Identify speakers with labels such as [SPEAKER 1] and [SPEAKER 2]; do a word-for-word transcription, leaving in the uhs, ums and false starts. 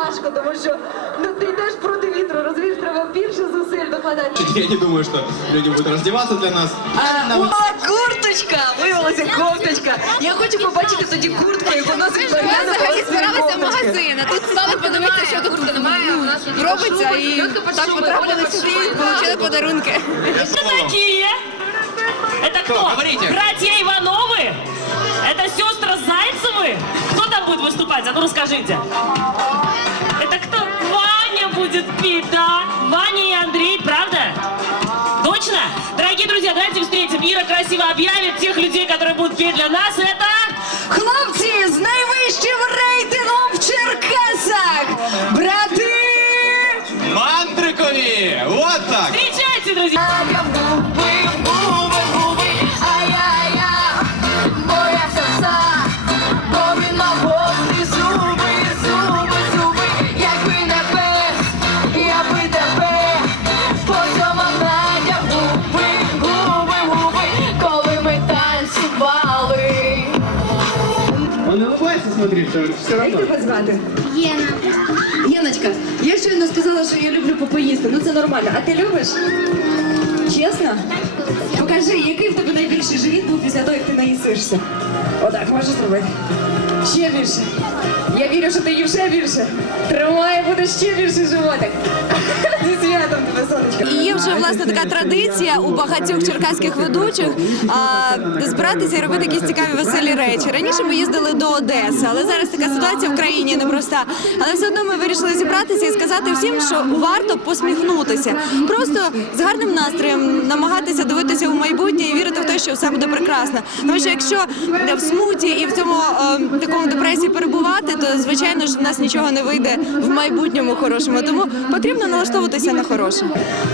[SPEAKER 1] важко, тому що ну, ти йдеш проти вітру, розумієш, треба більше зусиль докладати.
[SPEAKER 2] Я не думаю, что люди будут раздеваться для нас.
[SPEAKER 1] А, о, курточка! Виявилася кофточка. Я хочу побачити тоді куртку, яку носить
[SPEAKER 3] Ми
[SPEAKER 1] Мар'яна.
[SPEAKER 3] взагалі збиралися в магазин, а тут стали подивитися, що тут ну, робиться, і так потрапили сюди і отримали подарунки.
[SPEAKER 4] Кто такие? Это кто?
[SPEAKER 2] Говорите.
[SPEAKER 4] Братья Ивановы? Это сестры Зайцевы? Кто там будет выступать? А ну расскажите. Это кто? Ваня будет петь, да? Ваня и Андрей, правда? Точно? Дорогие друзья, давайте встретим. Ира красиво объявит тех людей, которые будут петь для нас. Это...
[SPEAKER 1] Хлопці з найвищим рейтингом в Черкасах! Брати!
[SPEAKER 2] Мандрикові! Вот так!
[SPEAKER 4] Встречайте, друзья!
[SPEAKER 2] Он улыбается, смотри, что все равно.
[SPEAKER 1] Як тебе звати?
[SPEAKER 3] Єна.
[SPEAKER 1] Яночка, я щойно сказала, що я люблю попоїсти. Ну це нормально. А ти любиш? Чесно? Покажи, який в тебе найбільший живіт був після того, як ти наїсишся. Отак, можеш зробити. Ще більше. Я вірю, що ти їв ще більше. Тримай, буде ще більший животик. Зі святом тебе, сонечко.
[SPEAKER 5] І є вже, власне, така традиція у багатьох черкаських ведучих а, збиратися і робити якісь цікаві веселі речі. Раніше ми їздили до Одеси, але зараз така ситуація в країні непроста. Але все одно ми вирішили зібратися і сказати всім, що варто посміхнутися. Просто з гарним настроєм намагатися дивитися в майбутнє і вірити в те, що все буде прекрасно. Тому що якщо в смуті і в цьому е, такому депресії перебувати, то, звичайно ж, у нас нічого не вийде в майбутньому хорошому. Тому потрібно налаштовуватися на хороше.